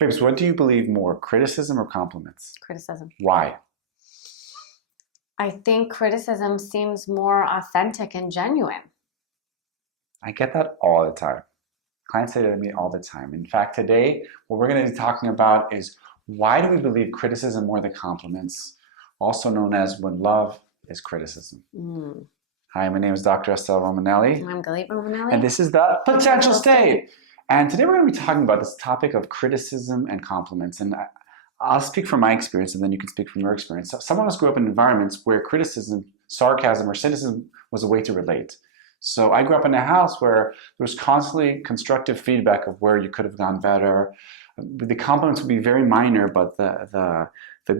Babes, what do you believe more, criticism or compliments? Criticism. Why? I think criticism seems more authentic and genuine. I get that all the time. Clients say that to me all the time. In fact, today, what we're going to be talking about is why do we believe criticism more than compliments, also known as when love is criticism. Hi, my name is Dr. Assael Romanelli. I'm Galit Romanelli. And this is the Potential State. And today we're going to be talking about this topic of criticism and compliments. And I'll speak from my experience, and then you can speak from your experience. Some of us grew up in environments where criticism, sarcasm, or cynicism was a way to relate. So I grew up in a house where there was constantly constructive feedback of where you could have gone better. The compliments would be very minor, but the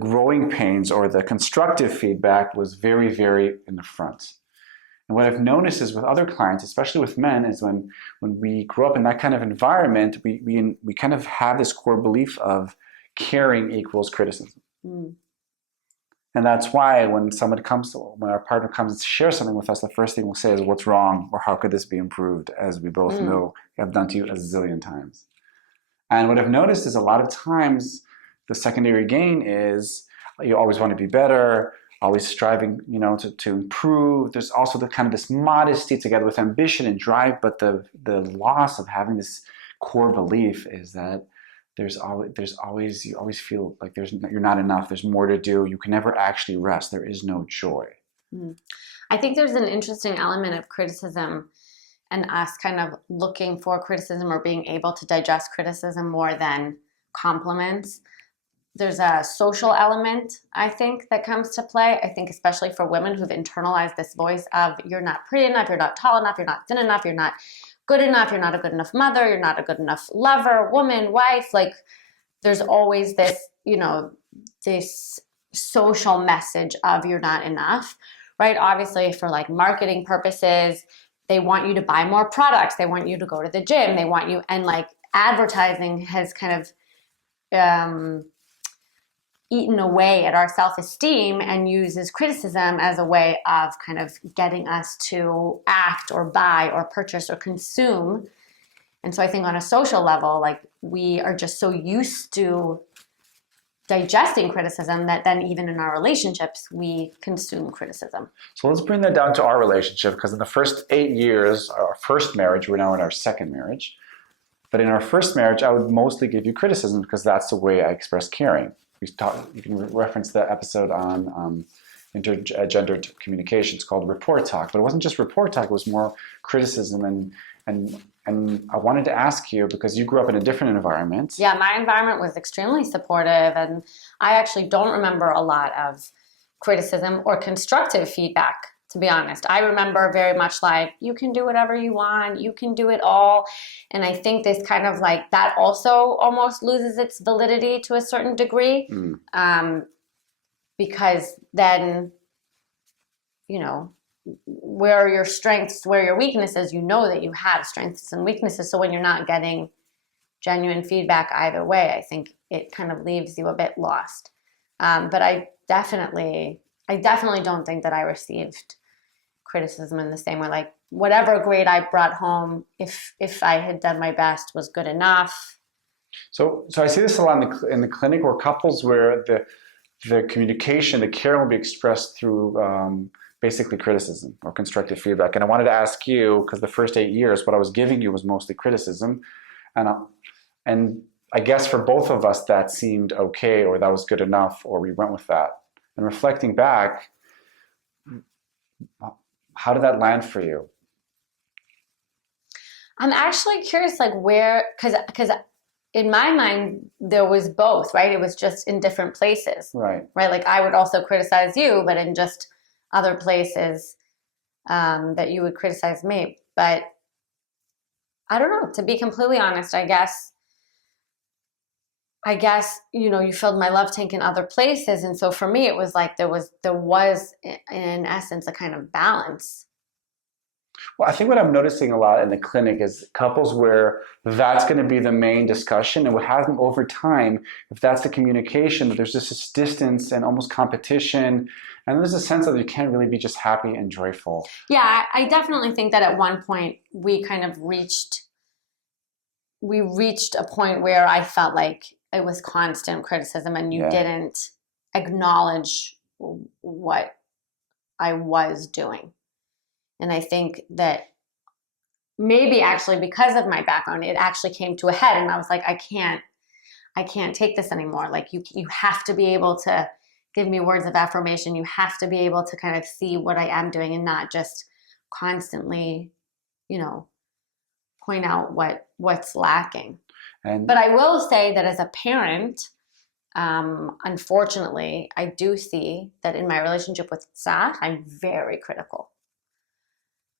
growing pains or the constructive feedback was very, very in the front. And what I've noticed is with other clients, especially with men, is when we grow up in that kind of environment, we kind of have this core belief of caring equals criticism. And that's why when our partner comes to share something with us, the first thing we'll say is, what's wrong, or how could this be improved, as we both know I've done to you a zillion times. And what I've noticed is a lot of times the secondary gain is you always want to be better, always striving, to improve. There's also the kind of this modesty together with ambition and drive, but the loss of having this core belief is that you always feel like you're not enough. There's more to do. You can never actually rest. There is no joy. I think there's an interesting element of criticism and us kind of looking for criticism or being able to digest criticism more than compliments. There's a social element, I think, that comes to play. I think especially for women who've internalized this voice of you're not pretty enough, you're not tall enough, you're not thin enough, you're not good enough, you're not a good enough mother, you're not a good enough lover, woman, wife. Like there's always this, this social message of you're not enough, right? Obviously for like marketing purposes, they want you to buy more products. They want you to go to the gym. They want you, and like advertising has kind of eaten away at our self-esteem and uses criticism as a way of kind of getting us to act or buy or purchase or consume. And so I think on a social level, like we are just so used to digesting criticism that then even in our relationships, we consume criticism. So let's bring that down to our relationship, because in the first 8 years, our first marriage, we're now in our second marriage. But in our first marriage, I would mostly give you criticism because that's the way I express caring. You can reference the episode on intergendered communication. It's called Report Talk. But it wasn't just report talk. It was more criticism. And I wanted to ask you, because you grew up in a different environment. Yeah, my environment was extremely supportive. And I actually don't remember a lot of criticism or constructive feedback, to be honest. I remember very much like, you can do whatever you want, you can do it all. And I think this kind of like, that also almost loses its validity to a certain degree. Because then, where are your strengths, where are your weaknesses, that you have strengths and weaknesses. So when you're not getting genuine feedback either way, I think it kind of leaves you a bit lost. But I definitely don't think that I received criticism in the same way. Like whatever grade I brought home, if I had done my best, was good enough. So I see this a lot in the clinic, where couples where the communication, the care will be expressed through basically criticism or constructive feedback. And I wanted to ask you, because the first 8 years, what I was giving you was mostly criticism, and I guess for both of us that seemed okay, or that was good enough, or we went with that. And reflecting back, how did that land for you? I'm actually curious, like where, because in my mind, there was both, right? It was just in different places. Right. Like I would also criticize you, but in just other places that you would criticize me. But I don't know, to be completely honest, I guess, you filled my love tank in other places. And so for me, it was like there was in essence a kind of balance. Well, I think what I'm noticing a lot in the clinic is couples where that's going to be the main discussion, and what happens over time, if that's the communication, that there's just this distance and almost competition, and there's a sense that you can't really be just happy and joyful. Yeah, I definitely think that at one point we kind of reached a point where I felt like it was constant criticism and you Yeah. didn't acknowledge what I was doing. And I think that maybe actually because of my background, it actually came to a head and I was like, I can't take this anymore. Like you have to be able to give me words of affirmation. You have to be able to kind of see what I am doing and not just constantly, point out what's lacking. But I will say that as a parent, unfortunately, I do see that in my relationship with Sat, I'm very critical.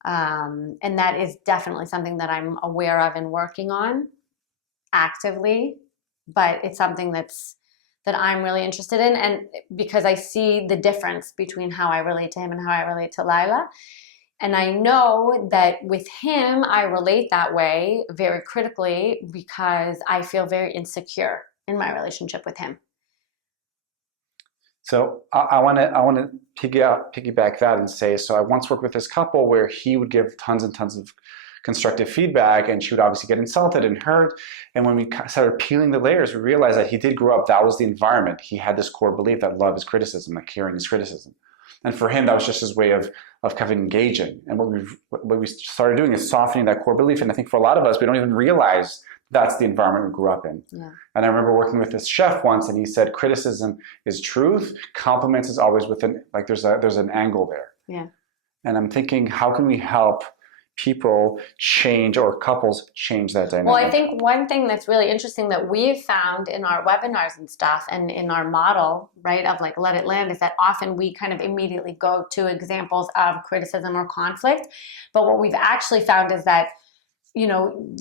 And that is definitely something that I'm aware of and working on actively, but it's something that I'm really interested in, and because I see the difference between how I relate to him and how I relate to Lila. And I know that with him, I relate that way very critically because I feel very insecure in my relationship with him. So I want to piggyback that and say, so I once worked with this couple where he would give tons and tons of constructive feedback, and she would obviously get insulted and hurt. And when we started peeling the layers, we realized that he did grow up. That was the environment. He had this core belief that love is criticism, that caring is criticism. And for him, that was just his way of kind of engaging. And what we started doing is softening that core belief. And I think for a lot of us, we don't even realize that's the environment we grew up in. Yeah. And I remember working with this chef once, and he said, criticism is truth. Compliments is always within, like there's an angle there. Yeah. And I'm thinking, how can we help people change, or couples change that dynamic? Well, I think one thing that's really interesting that we've found in our webinars and stuff and in our model, right, of like let it land, is that often we kind of immediately go to examples of criticism or conflict. But what we've actually found is that, you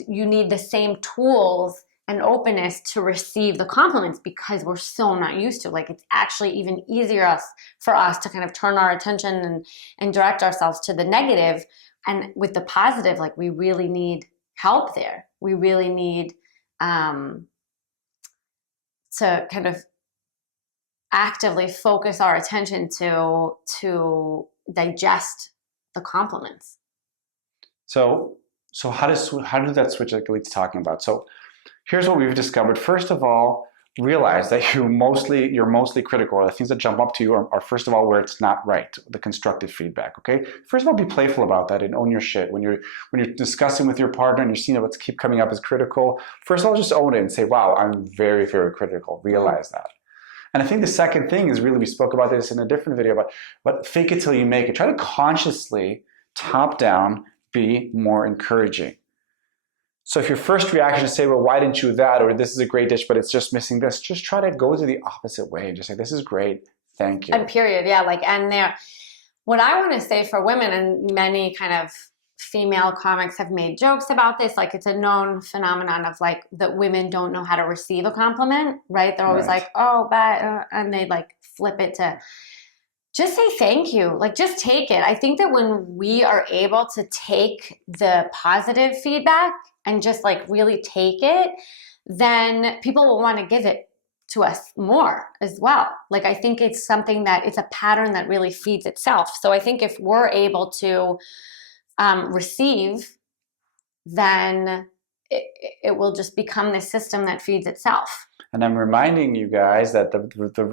need the same tools and openness to receive the compliments because we're so not used to. Like it's actually even easier for us to kind of turn our attention and direct ourselves to the negative. And with the positive, like we really need help there. We really need to kind of actively focus our attention to digest the compliments. So how does that switch that Galit's talking about? So here's what we've discovered. First of all, realize that you're mostly critical, or the things that jump up to you are first of all where it's not right, the constructive feedback. Okay, first of all, be playful about that and own your shit. When you're discussing with your partner and you're seeing what's keep coming up as critical, first of all, just own it and say, wow, I'm very, very critical. Realize that. And I think the second thing is really, we spoke about this in a different video, but fake it till you make it. Try to consciously, top down, be more encouraging. So if your first reaction is say, well, why didn't you do that? Or this is a great dish, but it's just missing this. Just try to go to the opposite way and just say, this is great. Thank you. And period. Yeah. And there, what I want to say for women, and many kind of female comics have made jokes about this, like it's a known phenomenon of like that women don't know how to receive a compliment, right? They're always like, oh, but, and they like flip it to just say thank you. Like just take it. I think that when we are able to take the positive feedback and just like really take it, then people will want to give it to us more as well. Like I think it's something that it's a pattern that really feeds itself. So I think if we're able to receive, then it will just become this system that feeds itself. And I'm reminding you guys that the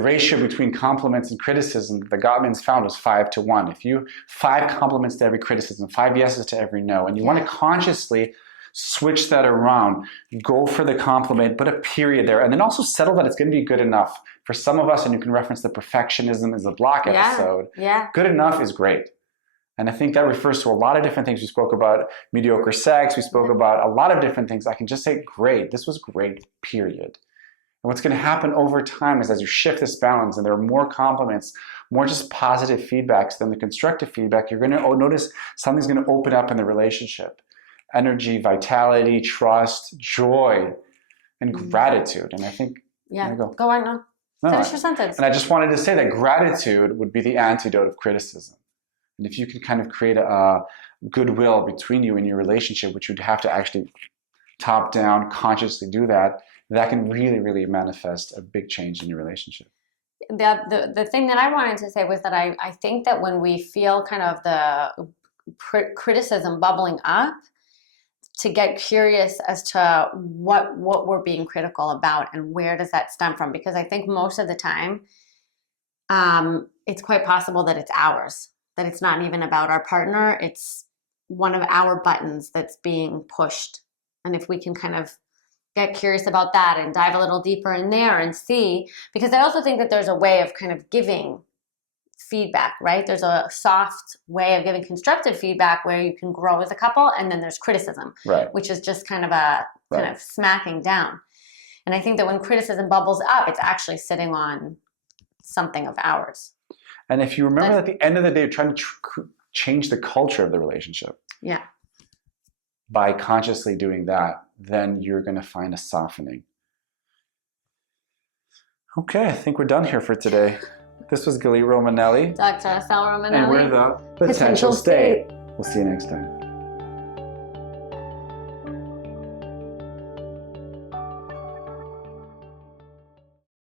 ratio between compliments and criticism the Gottmans found was 5-1. If you 5 compliments to every criticism, 5 yeses to every no, and you want to consciously switch that around, go for the compliment, put a period there, and then also settle that it's going to be good enough. For some of us, and you can reference the perfectionism as a block episode, good enough is great. And I think that refers to a lot of different things. We spoke about mediocre sex. We spoke about a lot of different things. I can just say, great, this was great, period. And what's going to happen over time is as you shift this balance and there are more compliments, more just positive feedbacks than the constructive feedback, you're going to notice something's going to open up in the relationship. Energy, vitality, trust, joy, and gratitude. And I think, go on now. Finish your sentence. And I just wanted to say that gratitude would be the antidote of criticism. And if you can kind of create a goodwill between you and your relationship, which you'd have to actually top down, consciously do that, that can really, really manifest a big change in your relationship. The thing that I wanted to say was that I think that when we feel kind of the criticism bubbling up, to get curious as to what we're being critical about and where does that stem from. Because I think most of the time, it's quite possible that it's ours, that it's not even about our partner. It's one of our buttons that's being pushed. And if we can kind of get curious about that and dive a little deeper in there and see, because I also think that there's a way of kind of giving feedback, right? There's a soft way of giving constructive feedback where you can grow as a couple, and then there's criticism, Right. which is just kind of a kind of smacking down. And I think that when criticism bubbles up, it's actually sitting on something of ours. And if you remember, at the end of the day, you're trying to change the culture of the relationship. Yeah. By consciously doing that, then you're going to find a softening. Okay, I think we're done here for today. This was Galit Romanelli. Dr. Assael Romanelli. And we're the Potential State. We'll see you next time.